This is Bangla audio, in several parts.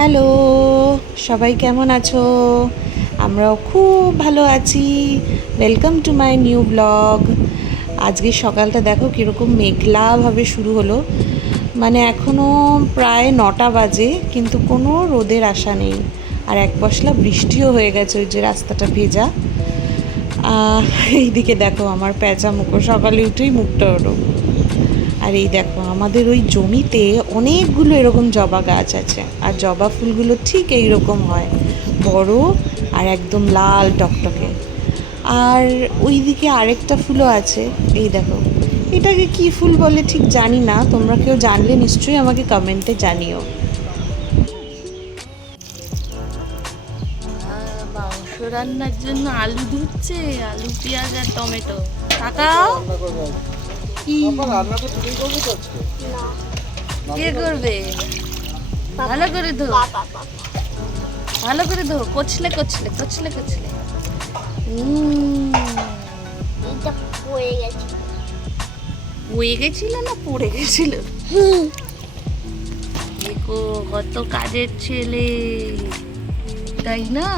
হ্যালো, সবাই কেমন আছো? আমরাও খুব ভালো আছি। Welcome to my new blog. আজকে সকালটা দেখো কীরকম মেঘলাভাবে শুরু হলো। মানে এখনও প্রায় 9টা বাজে, কিন্তু কোনো রোদের আশা নেই। আর এক পশলা বৃষ্টিও হয়ে গেছে, ওই যে রাস্তাটা ভেজা। এইদিকে দেখো আমার প্যাঁচা মুখো সকালে উঠেই মুখটা ওরো। আর এই দেখো আমাদের ওই জমিতে অনেকগুলো এরকম জবা গাছ আছে, আর জবা ফুলগুলো ঠিক এইরকম হয়, বড় আর একদম লাল টকটকে। আর ওই দিকে আরেকটা ফুলও আছে, এই দেখো। এটাকে কি ফুল বলে ঠিক জানি না, তোমরা কেউ জানলে নিশ্চয়ই আমাকে কমেন্টে জানিও। মাংস রান্নার জন্য আলু ধুচ্ছে, আলু পেঁয়াজ আর টমেটো। তাকাও, কি কে করবে? ভালো করে ধো, ভালো করে ধো, কচলে কচলে কচলে কচলে। এটা পড়ে গেছে। পড়ে গেছিল না পড়ে গেছিল? দেখো কত কাজের ছেলে, তাই না?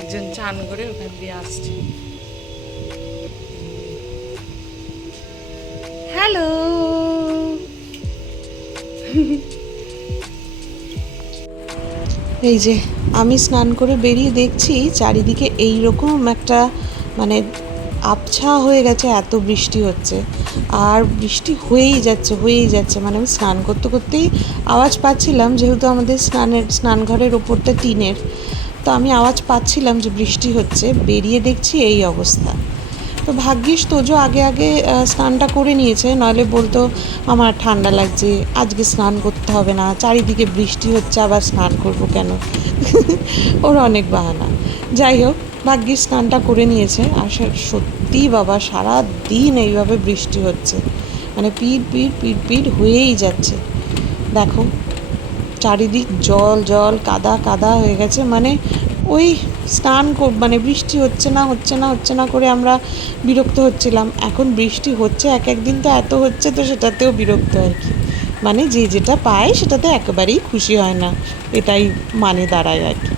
একজন চান করে ওখান দিয়ে আসছে। হ্যালো, এই যে আমি স্নান করে বেরিয়ে দেখছি চারিদিকে এই রকম একটা মানে আবছা হয়ে গেছে, এত বৃষ্টি হচ্ছে। আর বৃষ্টি হয়েই যাচ্ছে, মানে আমি স্নান করতে করতেই আওয়াজ পাচ্ছিলাম, যেহেতু আমাদের স্নানঘরের ওপরটা টিনের, তো আমি আওয়াজ পাচ্ছিলাম যে বৃষ্টি হচ্ছে। বেরিয়ে দেখছি এই অবস্থা। তো ভাগ্যিস তোজো আগে আগে স্নানটা করে নিয়েছে, নইলে বলতো আমার ঠান্ডা লাগছে, আজকে স্নান করতে হবে না, চারিদিকে বৃষ্টি হচ্ছে, আবার স্নান করব কেন। ওর অনেক বাহানা। যাই হোক, ভাগ্যিস স্নানটা করে নিয়েছে। আর সত্যি বাবা, সারা দিন এইভাবে বৃষ্টি হচ্ছে, মানে পিট পিট পিট পিট হয়েই যাচ্ছে। দেখো চারিদিক জল জল কাদা কাদা হয়ে গেছে। মানে ওই মানে বৃষ্টি হচ্ছে না করে আমরা বিরক্ত হচ্ছিলাম। এখন বৃষ্টি হচ্ছে, এক একদিন তো এত হচ্ছে, তো সেটাতেও বিরক্ত আর কি। মানে যে যেটা পায় সেটাতে একেবারেই খুশি হয় না, এটাই মানে দাঁড়ায় আর কি।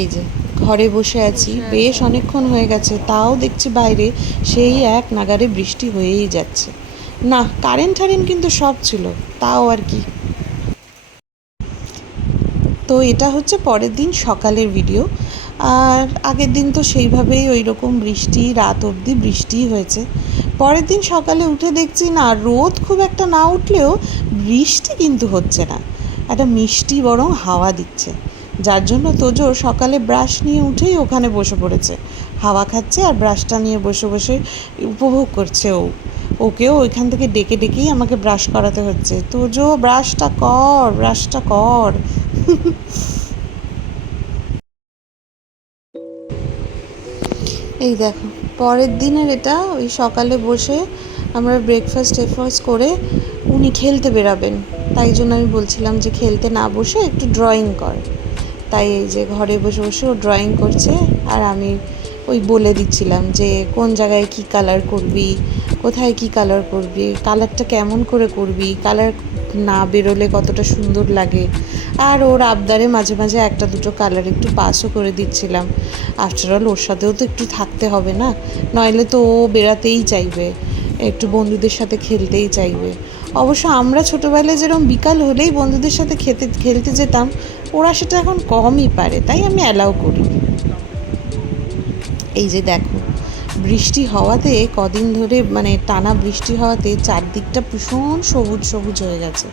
এই যে ঘরে বসে আছি, বেশ অনেকক্ষণ হয়ে গেছে, তাও দেখছি বাইরে সেই এক নাগাড়ে বৃষ্টি হয়েই যাচ্ছে। না, কারেন্ট কিন্তু সব ছিল, তাও আর কি। তো এটা হচ্ছে পরের দিন সকালের ভিডিও। আর আগের দিন তো সেইভাবেই ওই রকম বৃষ্টি, রাত অবধি বৃষ্টিই হয়েছে। পরের দিন সকালে উঠে দেখছি না, রোদ খুব একটা না উঠলেও বৃষ্টি কিন্তু হচ্ছে না, একটা মিষ্টি বরং হাওয়া দিচ্ছে। যার জন্য তোজো সকালে ব্রাশ নিয়ে উঠেই ওখানে বসে পড়েছে, হাওয়া খাচ্ছে আর ব্রাশটা নিয়ে বসে বসে উপভোগ করছে। ওকেও ওইখান থেকে ডেকে ডেকেই আমাকে ব্রাশ করাতে হচ্ছে, তোজো ব্রাশটা কর। এই দেখো পরের দিনের এটা, ওই সকালে বসে আমরা ব্রেকফাস্ট করে উনি খেলতে বেরাবেন, তাই জন্য আমি বলছিলাম যে খেলতে না বসে একটু ড্রয়িং কর। তাই এই যে ঘরে বসে বসে ও ড্রয়িং করছে, আর আমি ওই বলে দিচ্ছিলাম যে কোন জায়গায় কী কালার করবি, কোথায় কী কালার করবি, কালারটা কেমন করে করবি, কালার না বেরোলে কতটা সুন্দর লাগে। আর ওর আবদারে মাঝে মাঝে একটা দুটো কালার একটু পাসও করে দিচ্ছিলাম। আফটারঅল ওর সাথেও তো একটু থাকতে হবে না, নইলে তো ও বেড়াতেই চাইবে, একটু বন্ধুদের সাথে খেলতেই চাইবে। অবশ্য আমরা ছোটোবেলায় যেরকম বিকাল হলেই বন্ধুদের সাথে খেলতে যেতাম, ওরা সেটা এখন কমই পারে, তাই আমি অ্যালাউ করি। এই যে দেখো বৃষ্টি হওয়াতে, কদিন ধরে মানে টানা বৃষ্টি হওয়াতে চারদিকটা ভীষণ সবুজ সবুজ হয়ে গেছে।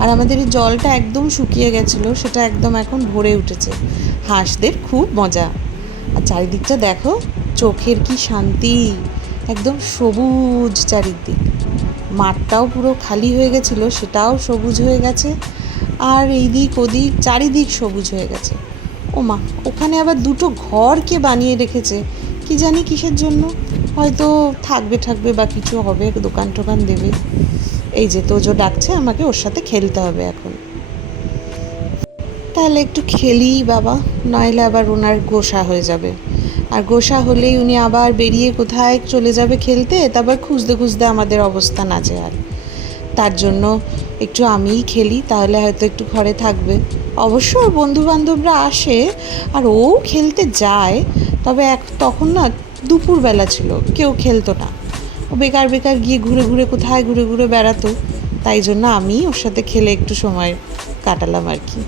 আর আমাদের এই জলটা একদম শুকিয়ে গেছিলো, সেটা একদম এখন ভরে উঠেছে। হাঁসদের খুব মজা। আর চারিদিকটা দেখো, চোখের কি শান্তি, একদম সবুজ চারিদিক। মাঠটাও পুরো খালি হয়ে গেছিলো, সেটাও সবুজ হয়ে গেছে। আর এই দিক ওদিক চারিদিক সবুজ হয়ে গেছে। ও মা, ওখানে আবার দুটো ঘর কে বানিয়ে রেখেছে, কি জানি কিসের জন্য, হয়তো থাকবে বা কিছু হবে, দোকান টোকান দেবে। এই যে তোজো ডাকছে আমাকে, ওর সাথে খেলতে হবে এখন। তাহলে একটু খেলি বাবা, নইলে আবার ওনার গোসা হয়ে যাবে। আর গোসা হলেই উনি আবার বেরিয়ে কোথায় চলে যাবে খেলতে, তারপর খুঁজতে খুঁজতে আমাদের অবস্থা নাজেহাল। তার জন্য একটু আমিই খেলি, তাহলে হয়তো একটু ঘরে থাকবে। অবশ্য ওর বন্ধুবান্ধবরা আসে আর ও খেলতে যায়, তবে তখন না দুপুরবেলা ছিল, কেউ খেলতো না। ও বেকার বেকার গিয়ে ঘুরে ঘুরে কোথায় ঘুরে ঘুরে বেড়াতো, তাই জন্য আমি ওর সাথে খেলে একটু সময় কাটালাম আর কি।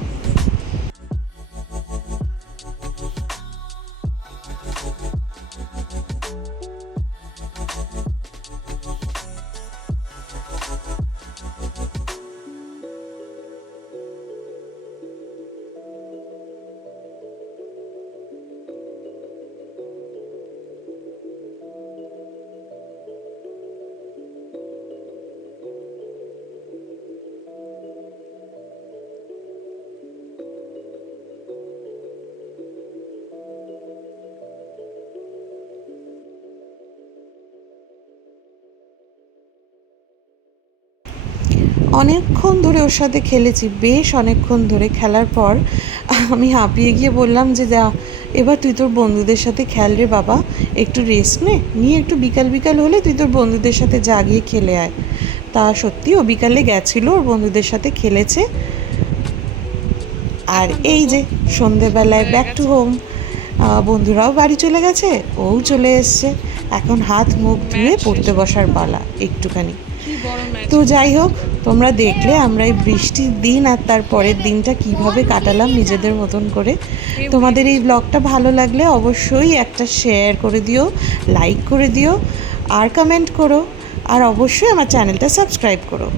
অনেকক্ষণ ধরে ওর সাথে খেলেছি, বেশ অনেকক্ষণ ধরে। খেলার পর আমি হাঁপিয়ে গিয়ে বললাম যে যা, এবার তুই তোর বন্ধুদের সাথে খেল রে বাবা, একটু রেস্ট নিয়ে একটু বিকাল বিকাল হলে তুই তোর বন্ধুদের সাথে যা গিয়ে খেলে আয়। তা সত্যি ও বিকালে গেছিলো, ওর বন্ধুদের সাথে খেলেছে। আর এই যে সন্ধেবেলায় ব্যাক টু হোম, বন্ধুরাও বাড়ি চলে গেছে, ওও চলে এসছে। এখন হাত মুখ ধুয়ে পড়তে বসার পালা একটুখানি। তো যাই হোক, তোমরা দেখলে আমরা এই বৃষ্টির দিন আর তার পরের দিনটা কিভাবে কাটালাম নিজেদের মতন করে। তোমাদের এই ব্লগটা ভালো লাগলে অবশ্যই একটা শেয়ার করে দিও, লাইক করে দিও আর কমেন্ট করো, আর অবশ্যই আমার চ্যানেলটা সাবস্ক্রাইব করো।